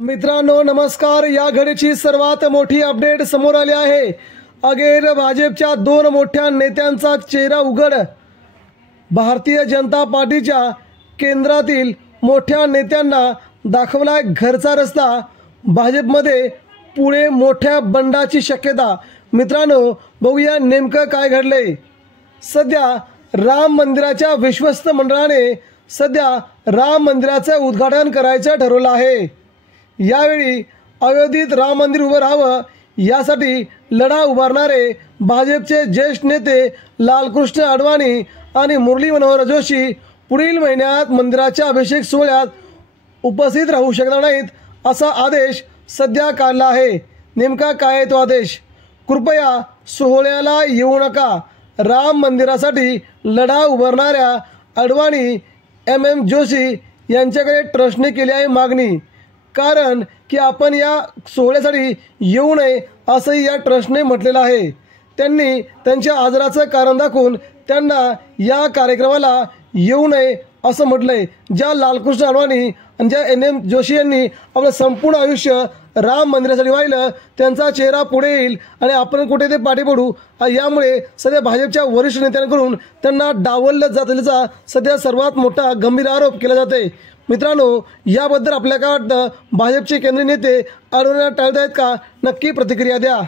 मित्रांनो नमस्कार। या घडीची सर्वात मोठी अपडेट समोर आली आहे। अखेर भाजपच्या दोन मोठ्या नेत्यांचा चेहरा उघड। भारतीय जनता पार्टीच्या केंद्रातील मोठ्या नेत्यांना दाखवलाय घरचा रस्ता। भाजपमध्ये पुढे मोठ्या बंडाची शक्यता। मित्रांनो बघूया नेमकं काय घडलंय। सध्या राम मंदिराच्या विश्वस्त मंडळाने सध्या राम मंदिराचं उद्घाटन करायचं ठरवलं आहे। यावेळी अयोध्येत राम मंदिर उभं राहावं यासाठी लढा उभारणारे भाजपचे ज्येष्ठ नेते लालकृष्ण अडवाणी आणि मुरली मनोहर जोशी पुढील महिन्यात मंदिराच्या अभिषेक सोहळ्यात उपस्थित राहू शकणार नाहीत असा आदेश सध्या काढला आहे। नेमका काय आहे तो आदेश? कृपया सोहळ्याला येऊ नका। राम मंदिरासाठी लढा उभारणाऱ्या अडवाणी MM जोशी यांच्याकडे ट्रस्टने केली आहे मागणी। कारण की आपण या सोहळ्यासाठी येऊ नये असंही या ट्रस्टने म्हटलेलं आहे। त्यांनी त्यांच्या आजाराचं कारण दाखवून त्यांना या कार्यक्रमाला येऊ नये असं म्हटलंय। ज्या लालकृष्ण अडवाणी आणि ज्या MM जोशी यांनी आपलं संपूर्ण आयुष्य राम मंदिरासाठी वाहिलं त्यांचा चेहरा पुढे येईल आणि आपण कुठे ते पाठी पडू यामुळे सध्या भाजपच्या वरिष्ठ नेत्यांकडून त्यांना डावललं जात असल्याचा सध्या सर्वात मोठा गंभीर आरोप केला जातोय। मित्रांनो याबद्दल आपल्याला काय वाटतं? भाजपचे केंद्रीय नेते अडवण्यात टाळत आहेत का? नक्की प्रतिक्रिया द्या।